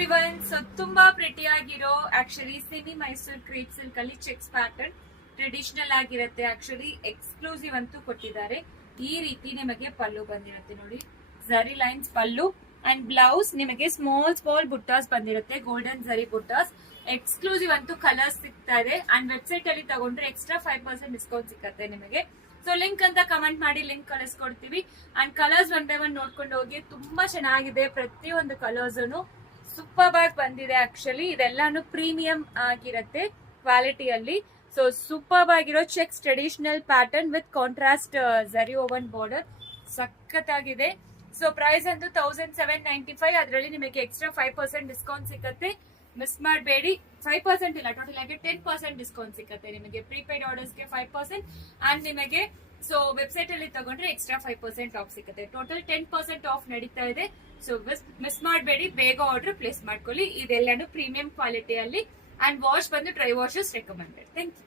Everyone. So ತುಂಬಾ pretty ಆಗಿರೋ actually semi Mysore crepe silk ಅಲ್ಲಿ ಚೆಕ್ಸ್ ಪ್ಯಾಟರ್ನ್ ಟ್ರೆಡಿಷನಲ್ ಆಗಿರುತ್ತೆ. ಆಕ್ಚುಲಿ ಎಕ್ಸ್ಕ್ಲೂಸಿವ್ ಅಂತೂ ಕೊಟ್ಟಿದ್ದಾರೆ. ಈ ರೀತಿ ನಿಮಗೆ ಪಲ್ಲು ಬಂದಿರುತ್ತೆ ನೋಡಿ, ಝರಿ ಲೈನ್ಸ್ ಪಲ್ಲು ಅಂಡ್ ಬ್ಲೌಸ್ ನಿಮಗೆ ಸ್ಮಾಲ್ ಬುಟ್ಟಾಸ್ ಬಂದಿರುತ್ತೆ, ಗೋಲ್ಡನ್ ಝರಿ ಬುಟ್ಟಾಸ್. ಎಕ್ಸ್ಕ್ಲೂಸಿವ್ ಅಂತೂ ಕಲರ್ಸ್ ಸಿಗ್ತಾ ಇದೆ ಅಂಡ್ ವೆಬ್ಸೈಟ್ ಅಲ್ಲಿ ತಗೊಂಡ್ರೆ ಎಕ್ಸ್ಟ್ರಾ 5% ಡಿಸ್ಕೌಂಟ್ ಸಿಗುತ್ತೆ ನಿಮಗೆ. ಸೊ ಲಿಂಕ್ ಅಂತ ಕಮೆಂಟ್ ಮಾಡಿ, ಲಿಂಕ್ ಕಳಿಸ್ಕೊಡ್ತೀವಿ. And colours one by one ನೋಡ್ಕೊಂಡು ಹೋಗಿ. ತುಂಬಾ ಚೆನ್ನಾಗಿದೆ, ಪ್ರತಿಯೊಂದು ಕಲರ್ಸ್ ಸೂಪರ್ ಆಗಿ ಬಂದಿದೆ. ಆಕ್ಚುಲಿ ಇದೆಲ್ಲಾನು ಪ್ರೀಮಿಯಂ ಆಗಿರುತ್ತೆ ಕ್ವಾಲಿಟಿಯಲ್ಲಿ. ಸೊ ಸೂಪರ್ ಆಗಿರೋ cheques traditional pattern with contrast zari oven border, ಸಖತ್ತಾಗಿದೆ. ಸೊ ಪ್ರೈಸ್ ಅಂತೂ 1795. ಅದರಲ್ಲಿ ನಿಮಗೆ ಎಕ್ಸ್ಟ್ರಾ 5% ಡಿಸ್ಕೌಂಟ್ ಸಿಗುತ್ತೆ, ಮಿಸ್ ಮಾಡಬೇಡಿ. 5% ಇಲ್ಲ, ಟೋಟಲ್ ಆಗಿ 10% ಡಿಸ್ಕೌಂಟ್ ಸಿಗುತ್ತೆ ನಿಮಗೆ. ಪ್ರೀಪೇಡ್ ಆರ್ಡರ್ಸ್ಗೆ 5% ಅಂಡ್ ನಿಮಗೆ ಸೊ ವೆಬ್ಸೈಟ್ ಅಲ್ಲಿ ತಗೊಂಡ್ರೆ ಎಕ್ಸ್ಟ್ರಾ 5% ಆಫ್ ಸಿಗುತ್ತೆ. ಟೋಟಲ್ 10% ಆಫ್ ನಡೀತಾ ಇದೆ. ಸೊ ಮಿಸ್ ಮಾಡಬೇಡಿ, ಬೇಗ ಆರ್ಡರ್ ಪ್ಲೇಸ್ ಮಾಡ್ಕೊಳ್ಳಿ. ಇದೆಲ್ಲಾನು ಪ್ರೀಮಿಯಂ ಕ್ವಾಲಿಟಿಯಲ್ಲಿ ಅಂಡ್ ವಾಶ್ ಬಂದು dry washes recommended. Thank you.